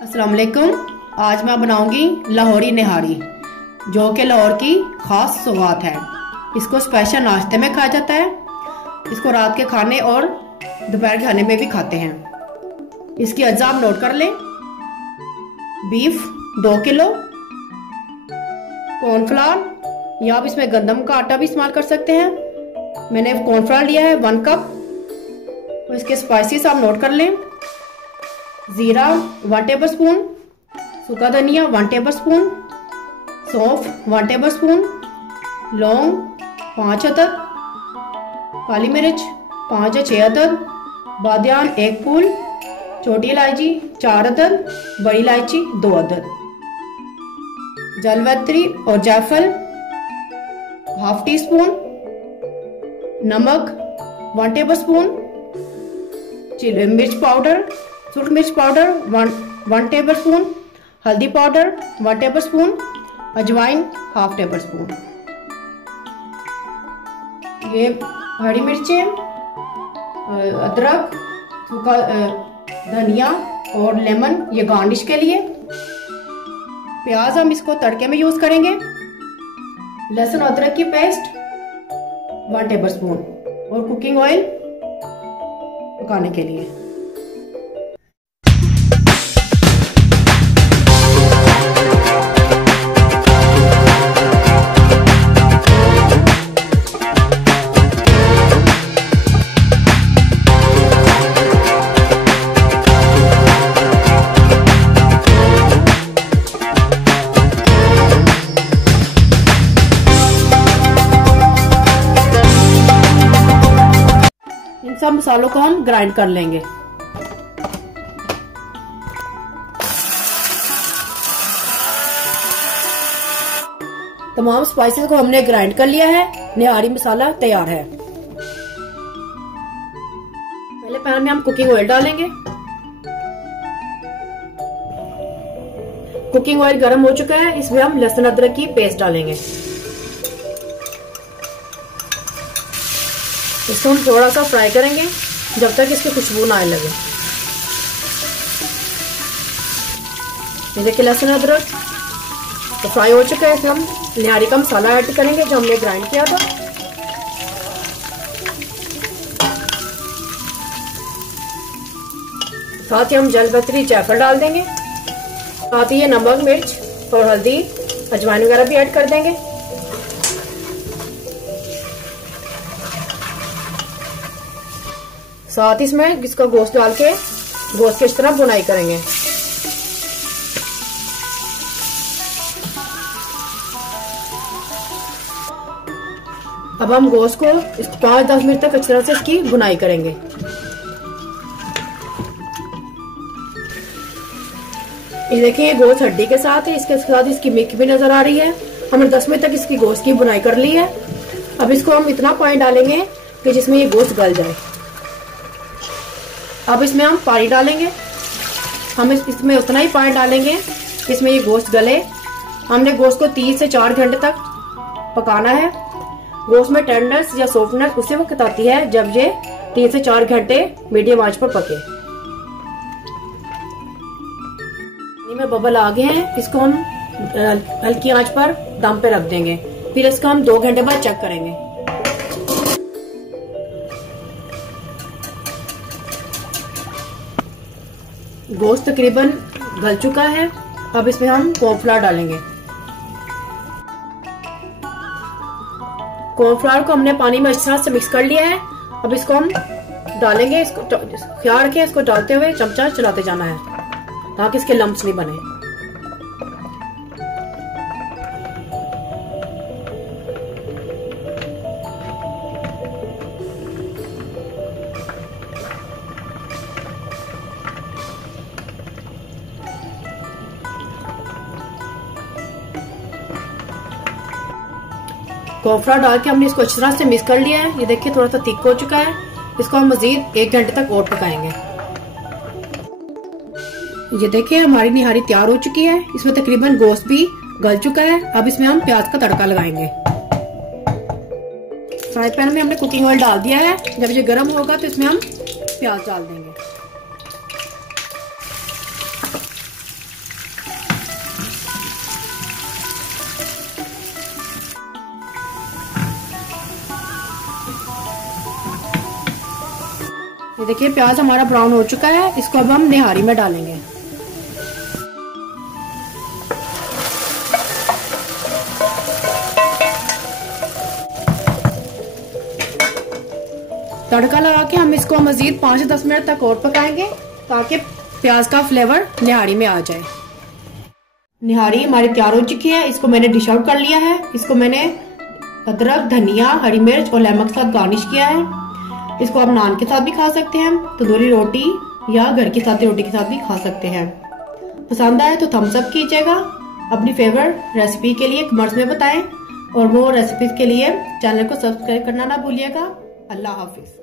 अस्सलाम वालेकुम। आज मैं बनाऊंगी लाहौरी निहारी, जो कि लाहौर की खास सौगात है। इसको स्पेशल नाश्ते में खाया जाता है। इसको रात के खाने और दोपहर के खाने में भी खाते हैं। इसकी अज्जा आप नोट कर लें। बीफ 2 किलो, कॉर्नफ्लावर या आप इसमें गंदम का आटा भी इस्तेमाल कर सकते हैं। मैंने कॉर्नफ्लावर लिया है 1 कप। और इसके स्पाइसेस आप नोट कर लें। जीरा 1 टेबल स्पून, सूखा धनिया 1 टेबल स्पून, सौंफ 1 टेबल स्पून, लौंग 5 अदद, काली मिर्च 5 या 6 अदद, बादियान 1 फूल, छोटी इलायची 4 अदद, बड़ी इलायची 2 अदद, जलवत्री और जायफल 1/2 टी स्पून, नमक 1 टेबल स्पून, मिर्च पाउडर, सूखी मिर्च पाउडर 1 टेबल स्पून, हल्दी पाउडर 1 टेबल स्पून, अजवाइन 1/2 टेबल स्पून। ये हरी मिर्चें, अदरक, सूखा धनिया और लेमन, ये गार्निश के लिए। प्याज हम इसको तड़के में यूज करेंगे। लहसुन अदरक की पेस्ट 1 टेबल स्पून और कुकिंग ऑयल पकाने के लिए। सब मसालों को हम ग्राइंड कर लेंगे। तमाम स्पाइसेस को हमने ग्राइंड कर लिया है। निहारी मसाला तैयार है। पहले पैन में हम कुकिंग ऑयल डालेंगे। कुकिंग ऑयल गर्म हो चुका है। इसमें हम लहसुन अदरक की पेस्ट डालेंगे। इसको हम थोड़ा सा फ्राई करेंगे जब तक इसकी खुशबू ना आने लगे। ये देखिए लहसुन अदरक तो फ्राई हो चुका है। इसमें हम निहारी का मसाला ऐड करेंगे जो हमने ग्राइंड किया था। साथ ही हम जलपत्री जायफल डाल देंगे। साथ ही ये नमक, मिर्च और हल्दी, अजवाइन वगैरह भी ऐड कर देंगे। साथ ही इसमें इसका गोश्त डाल के गोश्त की इस तरह बुनाई करेंगे। अब हम गोश्त को 5-10 मिनट तक अच्छी तरह से इसकी बुनाई करेंगे। ये देखिए गोश्त हड्डी के साथ है। इसके साथ इसकी मिक भी नजर आ रही है। हमने 10 मिनट तक इसकी गोश्त की बुनाई कर ली है। अब इसको हम इतना पानी डालेंगे कि जिसमें ये गोश्त गल जाए। अब इसमें हम पानी डालेंगे। हम इसमें उतना ही पानी डालेंगे इसमें ये गोश्त गले। हमने गोश्त को 3 से 4 घंटे तक पकाना है। गोश्त में टेंडरनेस या सॉफ्टनेस उसी वक्त आती है जब ये 3 से 4 घंटे मीडियम आंच पर पके। में बबल आ गए हैं। इसको हम हल्की आंच पर दम पे रख देंगे। फिर इसको हम 2 घंटे बाद चेक करेंगे। गोश्त तकरीबन गल चुका है। अब इसमें हम कॉर्नफ्लावर डालेंगे। कॉर्नफ्लावर को हमने पानी में इस तरह से मिक्स कर लिया है। अब इसको हम डालेंगे। इसको ख्याल रखें, इसको डालते हुए चमचा चलाते जाना है ताकि इसके लम्प्स नहीं बने। कॉर्नफ्लावर डाल के हमने इसको अच्छी तरह से मिक्स कर लिया है। ये देखिए थोड़ा सा थिक हो चुका है। इसको हम मजीद 1 घंटे तक और पकाएंगे। ये देखिए हमारी निहारी तैयार हो चुकी है। इसमें तकरीबन गोश्त भी गल चुका है। अब इसमें हम प्याज का तड़का लगाएंगे। फ्राई पैन में हमने कुकिंग ऑयल डाल दिया है। जब ये गर्म होगा तो इसमें हम प्याज डाल देंगे। ये देखिए प्याज हमारा ब्राउन हो चुका है, इसको अब हम निहारी में डालेंगे। तड़का लगा के हम इसको मजीद 5 से 10 मिनट तक और पकाएंगे ताकि प्याज का फ्लेवर निहारी में आ जाए। निहारी हमारी तैयार हो चुकी है, इसको मैंने डिश आउट कर लिया है। इसको मैंने अदरक, धनिया, हरी मिर्च और लेमन के साथ गार्निश किया है। इसको आप नान के साथ भी खा सकते हैं, तंदूरी रोटी या घर की साथी रोटी के साथ भी खा सकते हैं। पसंद आए तो थम्स अप कीजिएगा। अपनी फेवरेट रेसिपी के लिए कमेंट्स में बताएं और वो रेसिपी के लिए चैनल को सब्सक्राइब करना ना भूलिएगा। अल्लाह हाफिज।